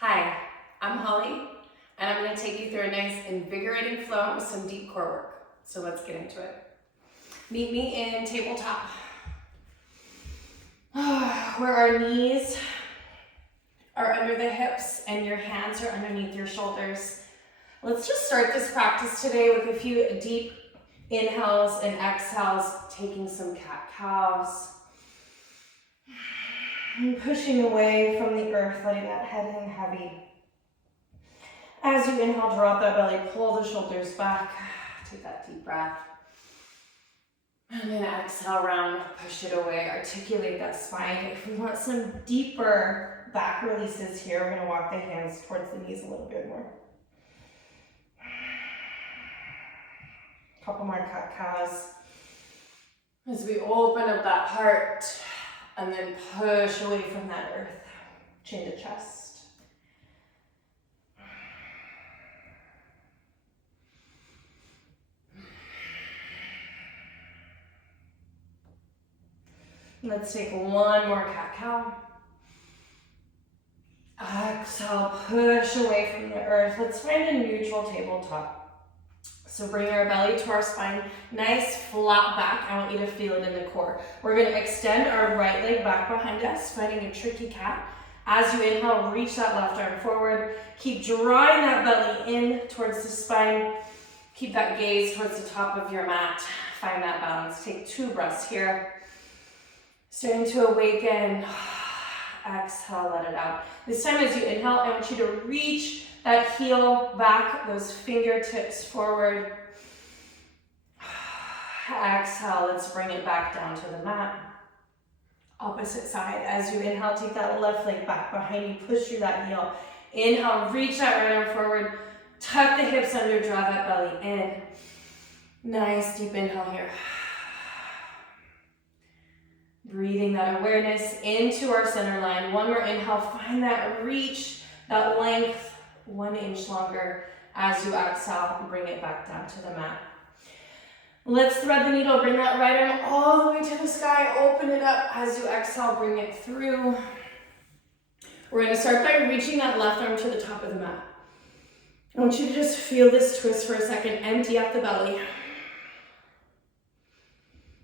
Hi, I'm Holly, and I'm going to take you through a nice invigorating flow with some deep core work. So let's get into it. Meet me in tabletop, where our knees are under the hips and your hands are underneath your shoulders. Let's just start this practice today with a few deep inhales and exhales, taking some cat-cows. And pushing away from the earth, letting that head hang heavy. As you inhale, drop that belly, pull the shoulders back. Take that deep breath. And then exhale, round, push it away, articulate that spine. If we want some deeper back releases here, we're gonna walk the hands towards the knees a little bit more. Couple more cat-cows. As we open up that heart, and then push away from that earth, chin to chest. Let's take one more cat-cow. Exhale, push away from the earth. Let's find a neutral tabletop. So bring our belly to our spine, nice flat back. I want you to feel it in the core. We're gonna extend our right leg back behind us, finding a tricky cat. As you inhale, reach that left arm forward. Keep drawing that belly in towards the spine. Keep that gaze towards the top of your mat. Find that balance. Take 2 breaths here. Starting to awaken. Exhale, let it out. This time as you inhale, I want you to reach that heel back, those fingertips forward. Exhale, let's bring it back down to the mat. Opposite side. As you inhale, take that left leg back behind you, push through that heel. Inhale, reach that right arm forward. Tuck the hips under, draw that belly in. Nice deep inhale here. Breathing that awareness into our center line. One more inhale, find that reach, that length, 1 inch longer. As you exhale, bring it back down to the mat. Let's thread the needle, bring that right arm all the way to the sky, open it up. As you exhale, bring it through. We're gonna start by reaching that left arm to the top of the mat. I want you to just feel this twist for a second, empty out the belly.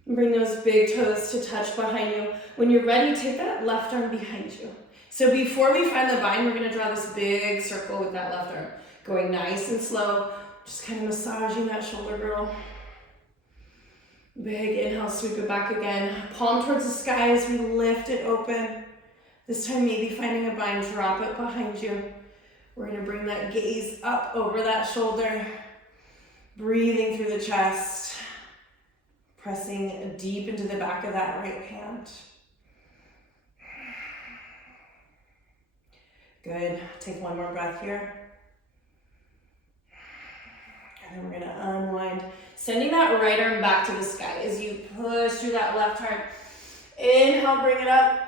Bring those big toes to touch behind you. When you're ready, take that left arm behind you. So before we find the bind, we're gonna draw this big circle with that left arm. Going nice and slow, just kind of massaging that shoulder girdle. Big inhale, sweep it back again. Palm towards the sky as we lift it open. This time maybe finding a bind, drop it behind you. We're gonna bring that gaze up over that shoulder. Breathing through the chest. Pressing deep into the back of that right hand. Good, take one more breath here. And then we're gonna unwind. Sending that right arm back to the sky as you push through that left arm. Inhale, bring it up.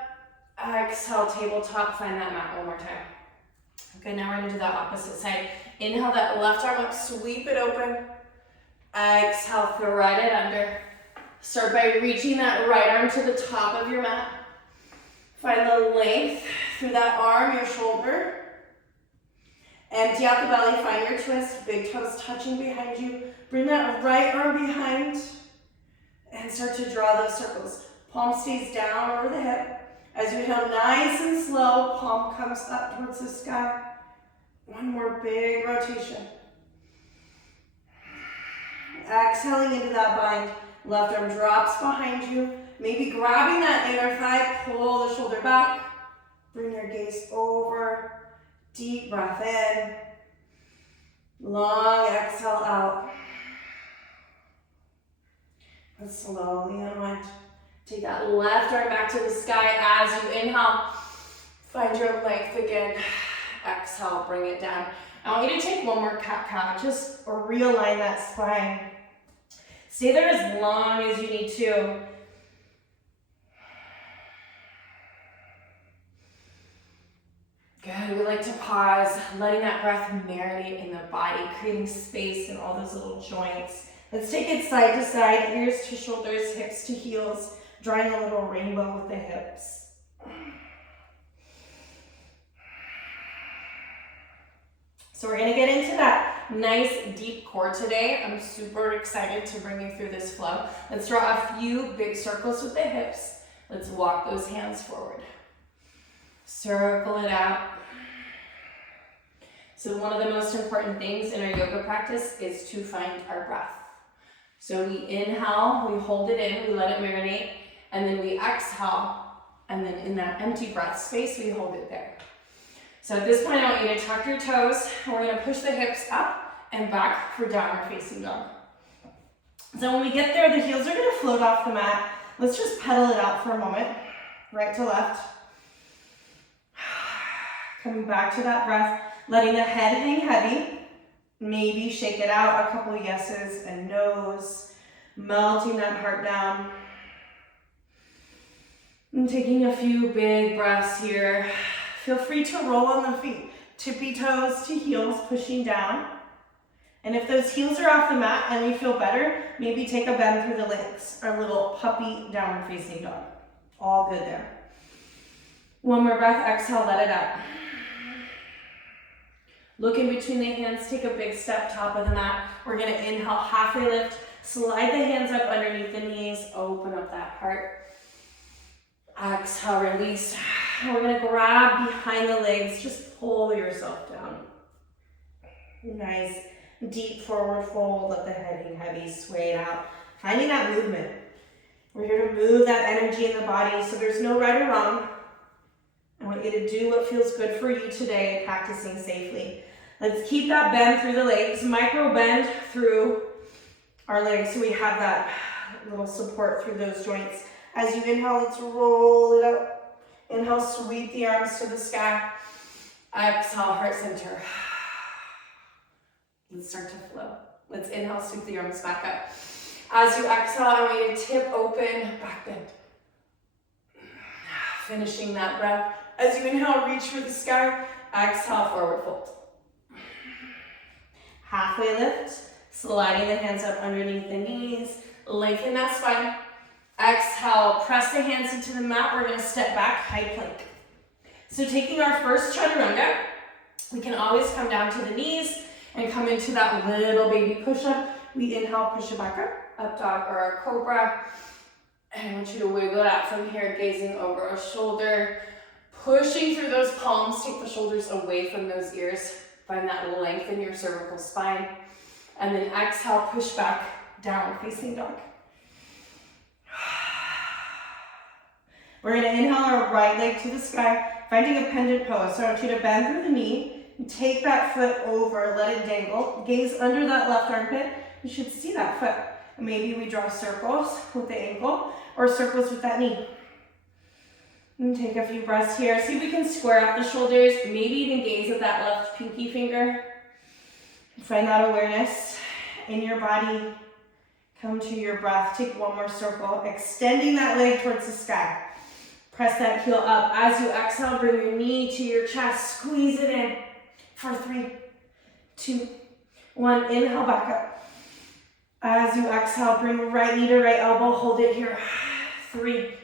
Exhale, tabletop, find that mat one more time. Okay, now we're gonna do that opposite side. Inhale that left arm up, sweep it open. Exhale, thread it under. Start by reaching that right arm to the top of your mat. Find the length through that arm, your shoulder. Empty out the belly, find your twist, big toes touching behind you. Bring that right arm behind and start to draw those circles. Palm stays down over the hip. As you inhale, nice and slow, palm comes up towards the sky. One more big rotation. Exhaling into that bind. Left arm drops behind you. Maybe grabbing that inner thigh, pull the shoulder back. Bring your gaze over. Deep breath in. Long exhale out. And slowly unwind. Take that left arm back to the sky as you inhale. Find your length again. Exhale, bring it down. I want you to take one more cat-cow. Just realign that spine. Stay there as long as you need to. Good, we like to pause, letting that breath marinate in the body, creating space in all those little joints. Let's take it side to side, ears to shoulders, hips to heels, drawing a little rainbow with the hips. So we're gonna get into that nice deep core today. I'm super excited to bring you through this flow. Let's draw a few big circles with the hips. Let's walk those hands forward. Circle it out. So one of the most important things in our yoga practice is to find our breath. So we inhale, we hold it in, we let it marinate, and then we exhale, and then in that empty breath space, we hold it there. So at this point, I want you to tuck your toes, and we're gonna push the hips up and back for downward facing dog. So when we get there, the heels are gonna float off the mat. Let's just pedal it out for a moment, right to left. Coming back to that breath, letting the head hang heavy. Maybe shake it out, a couple yeses and nos, melting that heart down. And taking a few big breaths here. Feel free to roll on the feet, tippy toes to heels, pushing down. And if those heels are off the mat and you feel better, maybe take a bend through the legs, our little puppy downward facing dog. All good there. One more breath, exhale, let it out. Look in between the hands, take a big step, top of the mat. We're gonna inhale, halfway lift, slide the hands up underneath the knees, open up that heart. Exhale, release. We're gonna grab behind the legs, just pull yourself down. Nice, deep forward fold, let the head hang heavy, sway it out. Finding that movement. We're here to move that energy in the body, so there's no right or wrong. I want you to do what feels good for you today, practicing safely. Let's keep that bend through the legs, micro bend through our legs so we have that little support through those joints. As you inhale, let's roll it up. Inhale, sweep the arms to the sky. Exhale, heart center. Let's start to flow. Let's inhale, sweep the arms back up. As you exhale, I want you to tip open, back bend. Finishing that breath. As you inhale, reach for the sky. Exhale, forward fold. Halfway lift, sliding the hands up underneath the knees. Lengthen that spine. Exhale, press the hands into the mat. We're gonna step back, high plank. So taking our first chaturanga, we can always come down to the knees and come into that little baby push-up. We inhale, push it back up dog or our cobra. And I want you to wiggle it out from here, gazing over a shoulder, pushing through those palms, take the shoulders away from those ears. Find that length in your cervical spine. And then exhale, push back, downward facing dog. We're gonna inhale our right leg to the sky, finding a pendant pose. So I want you to bend through the knee, take that foot over, let it dangle, gaze under that left armpit. You should see that foot. Maybe we draw circles with the ankle or circles with that knee. And take a few breaths here. See if we can square up the shoulders, maybe even gaze at that left pinky finger. Find that awareness in your body. Come to your breath, take one more circle, extending that leg towards the sky. Press that heel up. As you exhale, bring your knee to your chest, squeeze it in for 3, 2, 1. Inhale, back up. As you exhale, bring right knee to right elbow, hold it here. 3,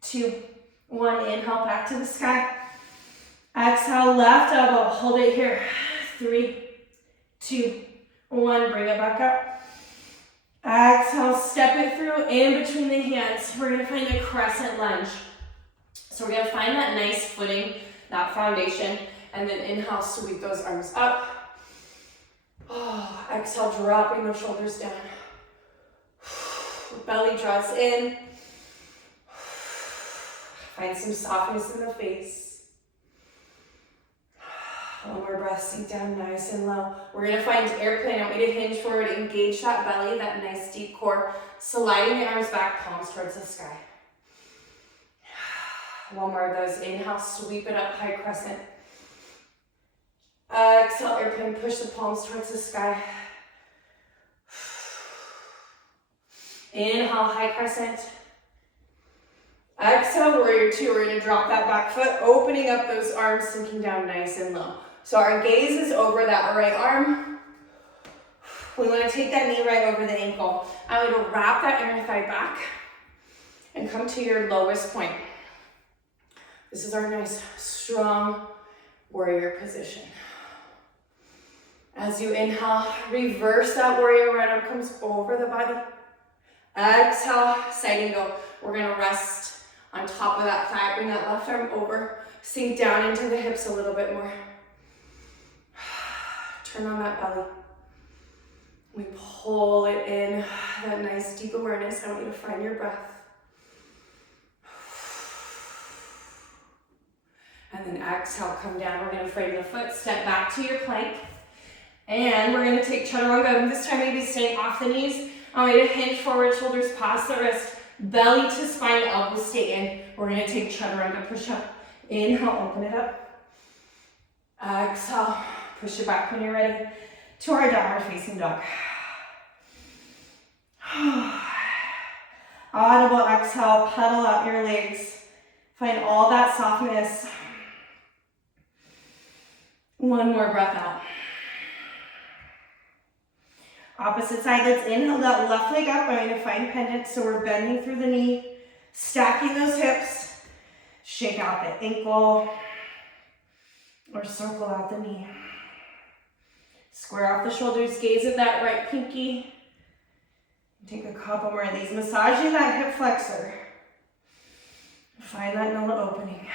2, 1. Inhale, back to the sky. Exhale, left elbow, hold it here. 3, 2, 1. Bring it back up. Exhale, step it through in between the hands. We're gonna find a crescent lunge. So we're gonna find that nice footing, that foundation, and then inhale, sweep those arms up. Oh, exhale, dropping those shoulders down. Belly draws in. Find some softness in the face. One more breath, sink down nice and low. We're gonna find airplane. I want you to hinge forward, engage that belly, that nice deep core. Sliding the arms back, palms towards the sky. One more of those. Inhale, sweep it up, high crescent. Exhale, airplane, push the palms towards the sky. Inhale, high crescent. Exhale, warrior 2. We're gonna drop that back foot, opening up those arms, sinking down nice and low. So our gaze is over that right arm. We wanna take that knee right over the ankle. I want to wrap that inner thigh back and come to your lowest point. This is our nice, strong warrior position. As you inhale, reverse that warrior. Right arm comes over the body. Exhale, side angle. We're gonna rest on top of that thigh. Bring that left arm over. Sink down into the hips a little bit more. Turn on that belly. We pull it in, that nice deep awareness. I want you to find your breath. And then exhale, come down. We're gonna frame the foot, step back to your plank. And we're gonna take chaturanga. This time maybe staying off the knees. I want you to hinge forward, shoulders past the wrist, belly to spine, elbows stay in. We're gonna take chaturanga push up. Inhale, open it up. Exhale, push it back when you're ready to our downward facing dog. Audible exhale, pedal out your legs. Find all that softness. One more breath out. Opposite side, let's inhale that left leg up. I'm going to find pendant, so we're bending through the knee, stacking those hips. Shake out the ankle or circle out the knee. Square off the shoulders, gaze at that right pinky. Take a couple more of these, massaging that hip flexor. Find that nola opening.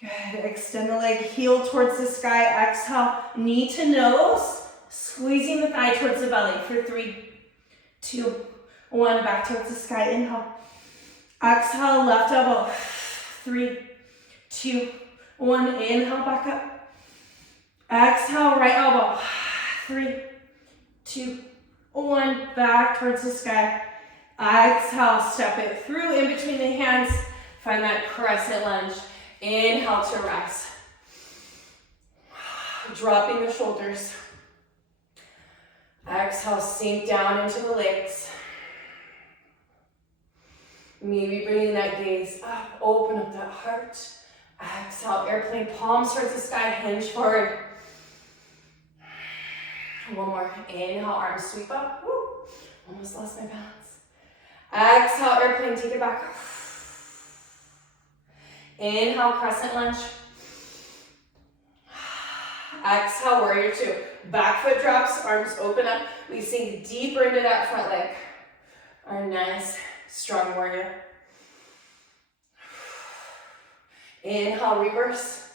Good, extend the leg, heel towards the sky, exhale, knee to nose, squeezing the thigh towards the belly for 3, 2, 1, back towards the sky, inhale. Exhale, left elbow, 3, 2, 1, inhale, back up. Exhale, right elbow, 3, 2, 1, back towards the sky. Exhale, step it through in between the hands. Find that crescent lunge. Inhale to rest. Dropping the shoulders. Exhale, sink down into the legs. Maybe bringing that gaze up, open up that heart. Exhale, airplane, palms towards the sky, hinge forward. One more. Inhale, arms sweep up. Woo. Almost lost my balance. Exhale, airplane, take it back. Inhale, crescent lunge. Exhale, warrior 2. Back foot drops, arms open up. We sink deeper into that front leg. Our nice, strong warrior. Inhale, reverse.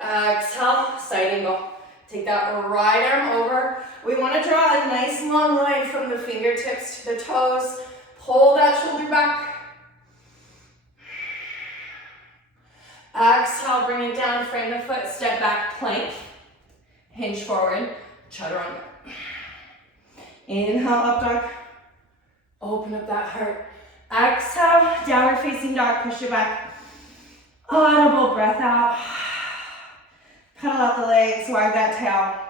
Exhale, side angle. Take that right arm over. We want to draw a nice long line from the fingertips to the toes. Pull that shoulder back. Exhale, bring it down, frame the foot, step back, plank. Hinge forward, chaturanga. Inhale, up dog. Open up that heart. Exhale, downward facing dog, push it back. Audible breath out. Pedal out the legs, wag that tail.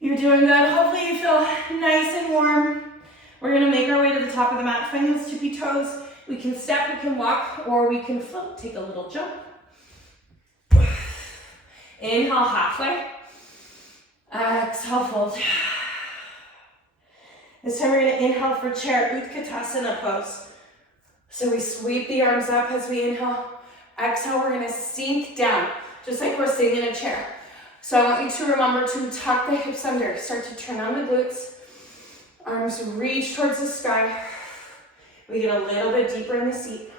You're doing good. Hopefully you feel nice and warm. We're gonna make our way to the top of the mat. Find those tippy toes. We can step, we can walk, or we can float. Take a little jump. Inhale, halfway. Exhale, fold. This time we're gonna inhale for chair, Utkatasana pose. So we sweep the arms up as we inhale. Exhale, we're gonna sink down, just like we're sitting in a chair. So I want you to remember to tuck the hips under. Start to turn on the glutes. Arms reach towards the sky. We get a little bit deeper in the seat.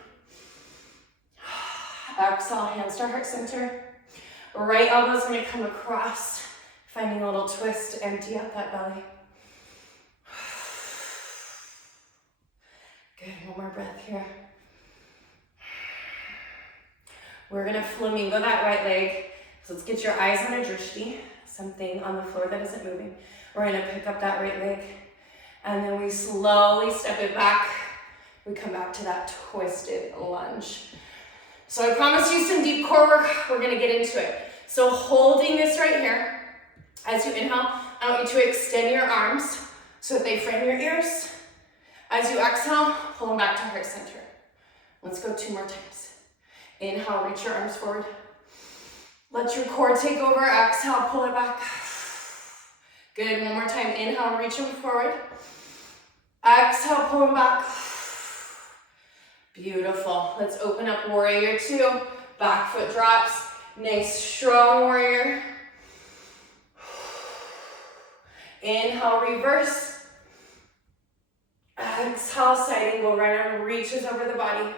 Exhale, hands to heart center. Right elbow's gonna come across, finding a little twist to empty out that belly. Good, one more breath here. We're gonna flamingo that right leg. So let's get your eyes on a drishti, something on the floor that isn't moving. We're gonna pick up that right leg. And then we slowly step it back. We come back to that twisted lunge. So I promised you some deep core work. We're gonna get into it. So holding this right here, as you inhale, I want you to extend your arms so that they frame your ears. As you exhale, pull them back to heart center. Let's go 2 more times. Inhale, reach your arms forward. Let your core take over. Exhale, pull it back. Good, one more time. Inhale, reach them forward. Exhale, pull them back. Beautiful. Let's open up warrior 2. Back foot drops. Nice, strong warrior. Inhale, reverse. Exhale, side angle. Right arm reaches over the body.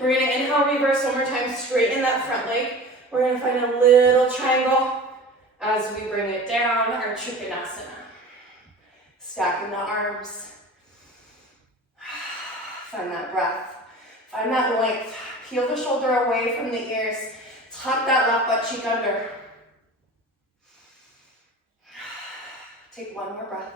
We're going to inhale, reverse one more time. Straighten that front leg. We're going to find a little triangle as we bring it down, our Trikonasana. Stacking the arms. Find that breath. Find that length. Peel the shoulder away from the ears. Tuck that left butt cheek under. Take one more breath.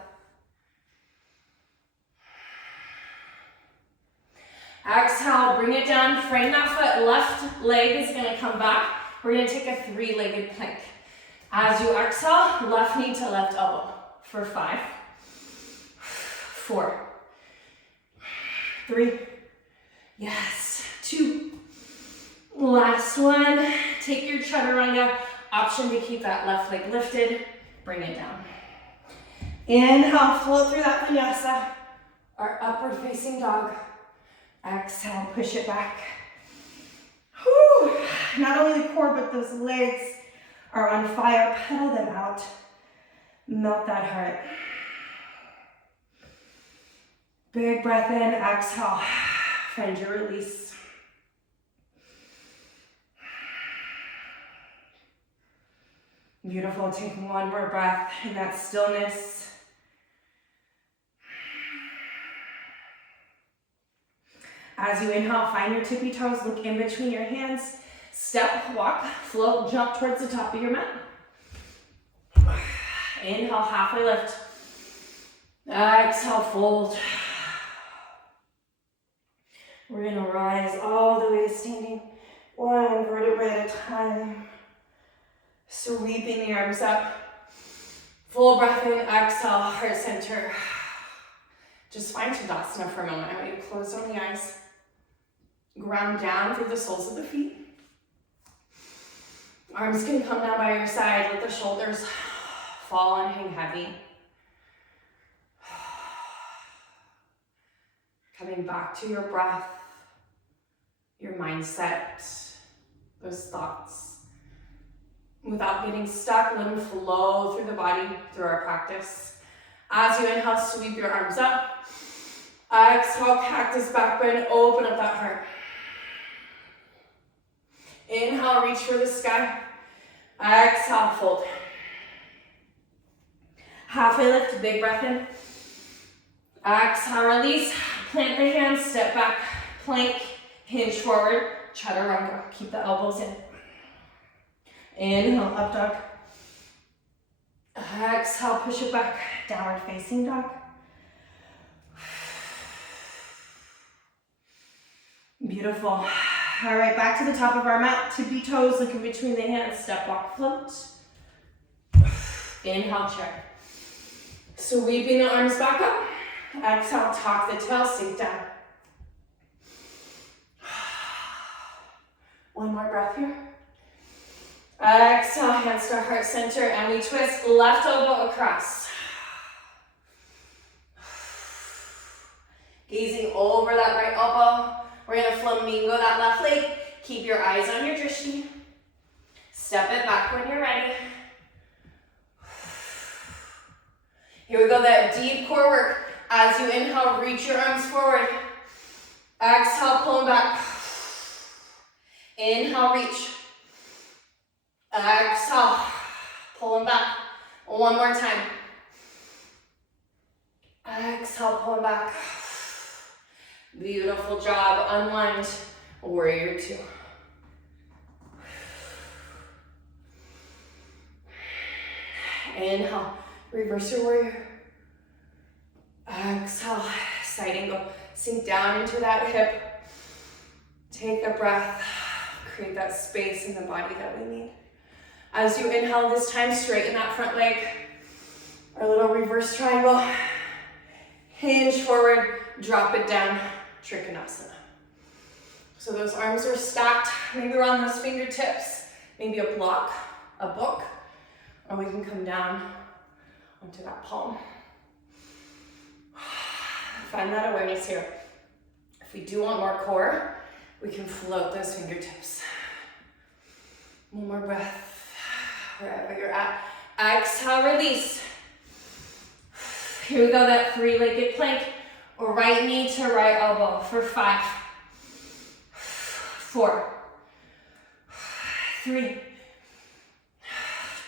Exhale, bring it down. Frame that foot. Left leg is going to come back. We're going to take a three-legged plank. As you exhale, left knee to left elbow for 5, 4, 3, yes, 2. Last one. Take your chaturanga. Option to keep that left leg lifted. Bring it down. Inhale, float through that vinyasa. Our upward facing dog. Exhale, push it back. Whew. Not only the core, but those legs are on fire. Pedal them out. Melt that heart. Big breath in, exhale. Find your release. Beautiful. Take one more breath in that stillness. As you inhale, find your tippy toes. Look in between your hands. Step, walk, float, jump towards the top of your mat. Inhale, halfway lift. Exhale, fold. We're going to rise all the way to standing, one vertebrae at a time. Sweeping the arms up. Full breath in, exhale, heart center. Just find Tadasana for a moment. I want you to close on the eyes. Ground down through the soles of the feet. Arms can come down by your side. Let the shoulders fall and hang heavy. Coming back to your breath, your mindset, those thoughts. Without getting stuck, let them flow through the body, through our practice. As you inhale, sweep your arms up. Exhale, cactus back bend, open up that heart. Inhale, reach for the sky. Exhale, fold. Halfway lift, big breath in. Exhale, release. Plant the hands, step back, plank, hinge forward, chaturanga. Keep the elbows in. Inhale, up dog. Exhale, push it back, downward facing dog. Beautiful. All right, back to the top of our mat. Tippy toes, look in between the hands, step, walk, float. Inhale, chair. Sweeping the arms back up. Exhale, tuck the tail, sink down. One more breath here. Exhale, hands to heart center, and we twist left elbow across. Gazing over that right elbow. We're going to flamingo that left leg. Keep your eyes on your drishti. Step it back when you're ready. Here we go, that deep core work. As you inhale, reach your arms forward. Exhale, pull them back. Inhale, reach. Exhale, pull them back. One more time. Exhale, pull them back. Beautiful job. Unwind. Warrior 2. Inhale, reverse your warrior. Exhale, side angle. Sink down into that hip. Take a breath. Create that space in the body that we need. As you inhale this time, straighten that front leg. Our little reverse triangle. Hinge forward, drop it down, Trikonasana. So those arms are stacked. Maybe we're on those fingertips. Maybe a block, a book, or we can come down onto that palm. Find that awareness here. If we do want more core, We can float those fingertips. One more breath, wherever you're at. Exhale, release. Here we go, that three-legged plank. Right knee to right elbow for 5, 4, 3,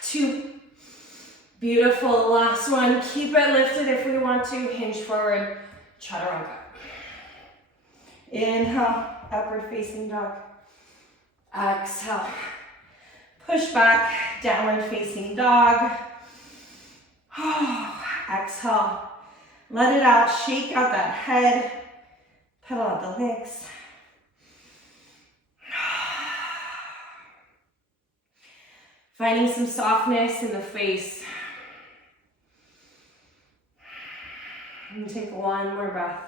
2. Beautiful, last one. Keep it lifted if we want to. Hinge forward, chaturanga. Inhale, upward facing dog. Exhale. Push back, downward facing dog. Exhale. Let it out, shake out that head. Pedal out the legs. Finding some softness in the face. And take one more breath.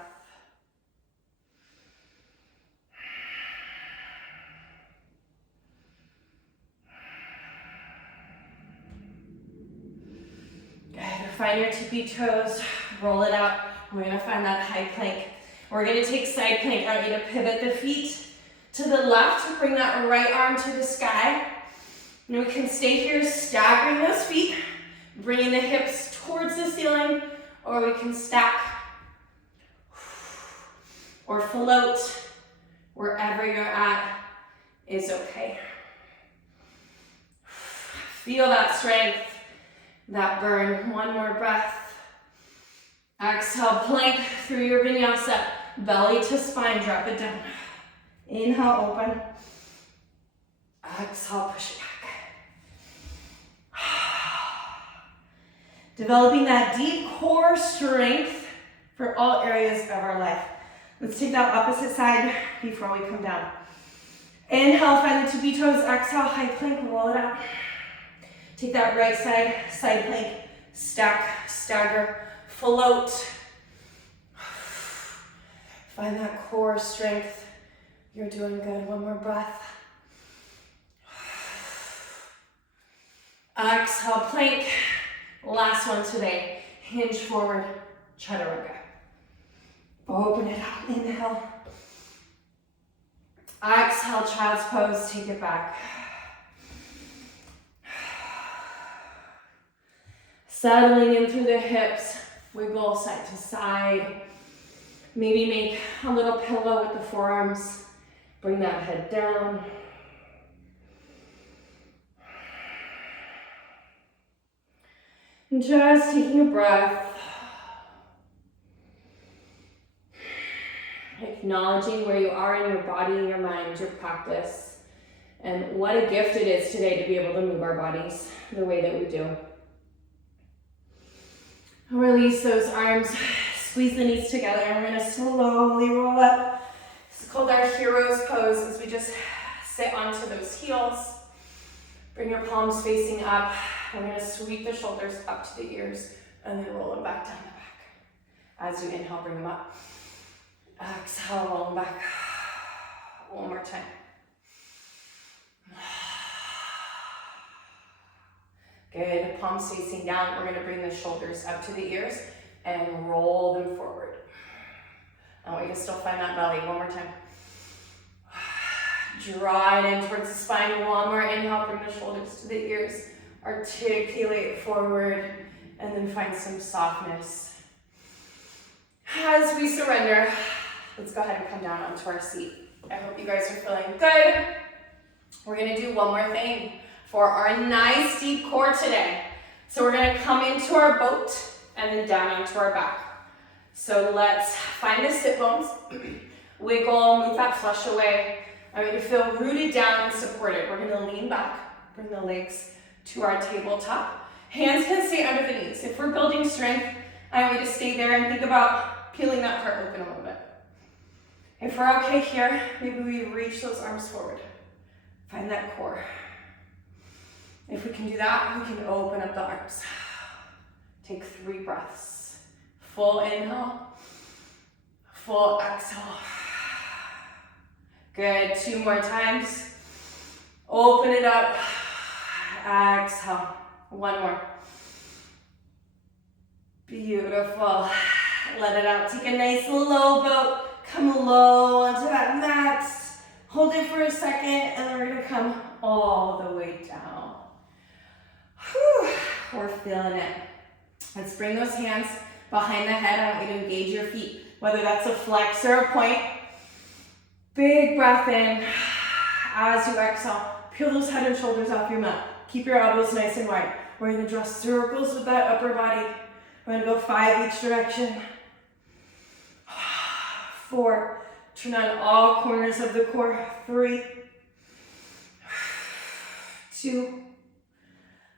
Good. Find your tippy toes, roll it out. We're gonna find that high plank. We're gonna take side plank. I want you to pivot the feet to the left, bring that right arm to the sky. And we can stay here, staggering those feet, bringing the hips towards the ceiling, or we can stack or float. Wherever you're at is okay. Feel that strength, that burn. One more breath. Exhale, plank through your vinyasa. Belly to spine, drop it down. Inhale, open. Exhale, push it back. Developing that deep core strength for all areas of our life. Let's take that opposite side before we come down. Inhale, find the tippy toes. Exhale, high plank, roll it out. Take that right side, side plank, stack, stagger, float. Find that core strength. You're doing good. One more breath. Exhale, plank. Last one today. Hinge forward, chaturanga. Open it out. Inhale. Exhale, child's pose. Take it back. Settling in through the hips. Wiggle side to side. Maybe make a little pillow with the forearms. Bring that head down. And just taking a breath. Acknowledging where you are in your body and your mind, your practice. And what a gift it is today to be able to move our bodies the way that we do. Release those arms, squeeze the knees together, and we're gonna slowly roll up. This is called our hero's pose, as we just sit onto those heels. Bring your palms facing up. We're gonna sweep the shoulders up to the ears, and then roll them back down the back. As you inhale, bring them up. Exhale, roll them back. One more time. Good, palms facing down. We're gonna bring the shoulders up to the ears and roll them forward. I want you to still find that belly. One more time. Draw it in towards the spine. One more inhale, bring the shoulders to the ears. Articulate forward, and then find some softness. As we surrender, let's go ahead and come down onto our seat. I hope you guys are feeling good. We're gonna do one more thing for our nice deep core today. So we're gonna come into our boat and then down onto our back. So let's find the sit bones, wiggle, move that flesh away. I want you to feel rooted down and supported. We're gonna lean back, bring the legs to our tabletop. Hands can stay under the knees. If we're building strength, I want you to stay there and think about peeling that heart open a little bit. If we're okay here, maybe we reach those arms forward. Find that core. If we can do that, we can open up the arms. Take 3 breaths. Full inhale, full exhale. Good, 2 more times. Open it up, exhale. 1 more. Beautiful. Let it out. Take a nice low boat. Come low onto that mat. Hold it for a second, and then we're gonna come all the way down. Whew, we're feeling it. Let's bring those hands behind the head. I want you to engage your feet, whether that's a flex or a point. Big breath in. As you exhale, peel those head and shoulders off your mat. Keep your elbows nice and wide. We're gonna draw circles with that upper body. We're gonna go 5 each direction. 4, turn on all corners of the core. 3, 2,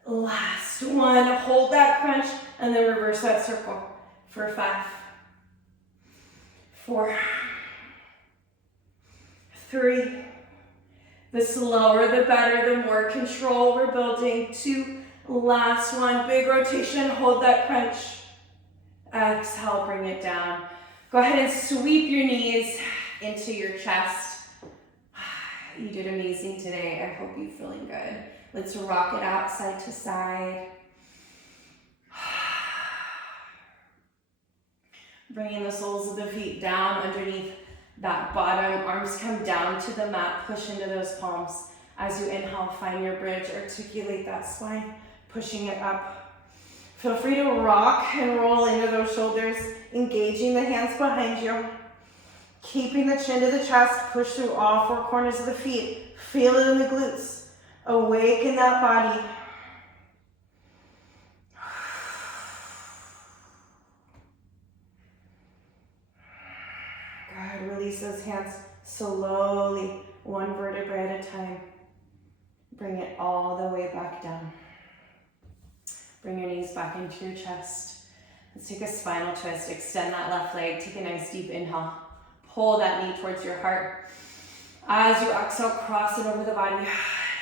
last 1. Hold that crunch and then reverse that circle for 5, 4, 3. The slower the better, the more control we're building. 2, last 1. Big rotation, hold that crunch. Exhale, bring it down. Go ahead and sweep your knees into your chest. You did amazing today. I hope you're feeling good. Let's rock it out side to side. Bringing the soles of the feet down underneath that bottom. Arms come down to the mat. Push into those palms. As you inhale, find your bridge. Articulate that spine, pushing it up. Feel free to rock and roll into those shoulders, engaging the hands behind you. Keeping the chin to the chest, push through all 4 corners of the feet. Feel it in the glutes. Awaken that body. Good, release those hands slowly, 1 vertebrae at a time. Bring it all the way back down. Bring your knees back into your chest. Let's take a spinal twist. Extend that left leg. Take a nice deep inhale. Pull that knee towards your heart. As you exhale, cross it over the body.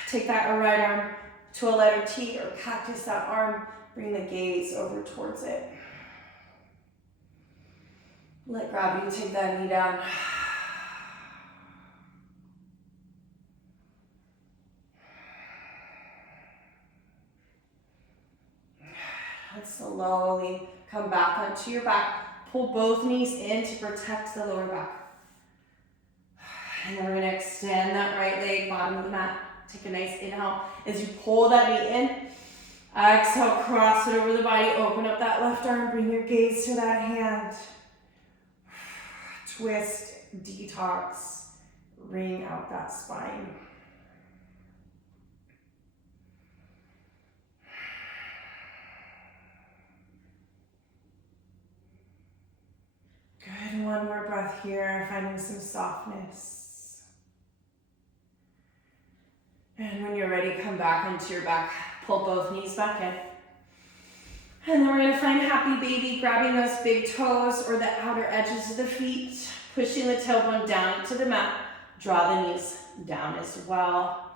Take that right arm to a letter T or cactus that arm. Bring the gaze over towards it. Let gravity take that knee down. Let's slowly come back onto your back. Pull both knees in to protect the lower back. And then we're going to extend that right leg, bottom of the mat. Take a nice inhale. As you pull that knee in, exhale, cross it over the body. Open up that left arm. Bring your gaze to that hand. Twist, detox, wring out that spine. Good, 1 more breath here, finding some softness. And when you're ready, come back into your back. Pull both knees back in. And then we're gonna find happy baby, grabbing those big toes or the outer edges of the feet, pushing the tailbone down to the mat. Draw the knees down as well.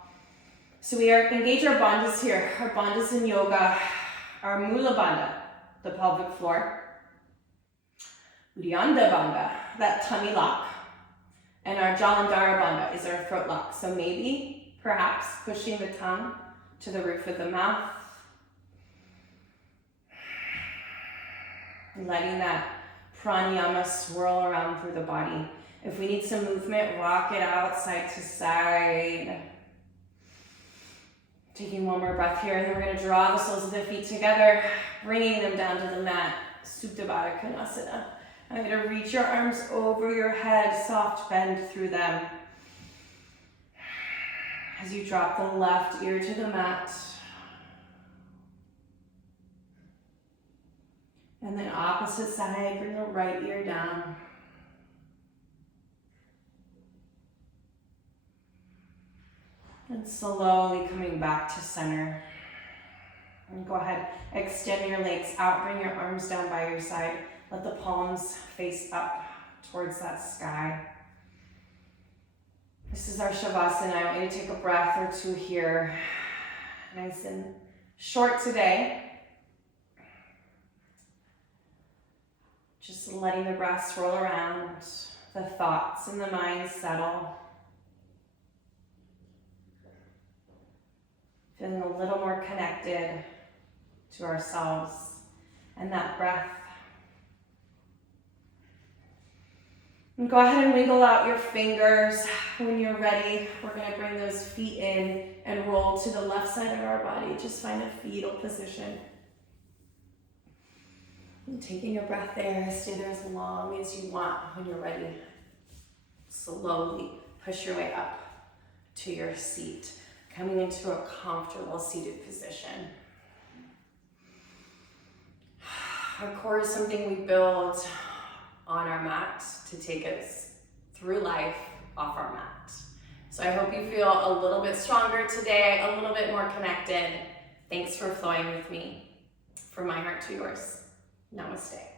So we are engage our bandhas here. Our bandhas in yoga, our Mula Bandha, the pelvic floor. Uddiyana Bandha, that tummy lock. And our Jalandhara Bandha is our throat lock. So maybe, perhaps, pushing the tongue to the roof of the mouth. And letting that pranayama swirl around through the body. If we need some movement, rock it out side to side. Taking 1 more breath here, and then we're going to draw the soles of the feet together, bringing them down to the mat. Supta Baddha Konasana. I'm going to reach your arms over your head, soft bend through them. As you drop the left ear to the mat. And then opposite side, bring the right ear down. And slowly coming back to center. And go ahead, extend your legs out, bring your arms down by your side. Let the palms face up towards that sky. This is our Shavasana. I want you to take a breath or 2 here. Nice and short today. Just letting the breath swirl around, the thoughts and the mind settle. Feeling a little more connected to ourselves and that breath. And go ahead and wiggle out your fingers. When you're ready, we're gonna bring those feet in and roll to the left side of our body. Just find a fetal position. And taking your breath there, stay there as long as you want. When you're ready, slowly push your way up to your seat, coming into a comfortable seated position. Our core is something we build on our mat to take us through life off our mat. So I hope you feel a little bit stronger today, a little bit more connected. Thanks for flowing with me. From my heart to yours. Namaste.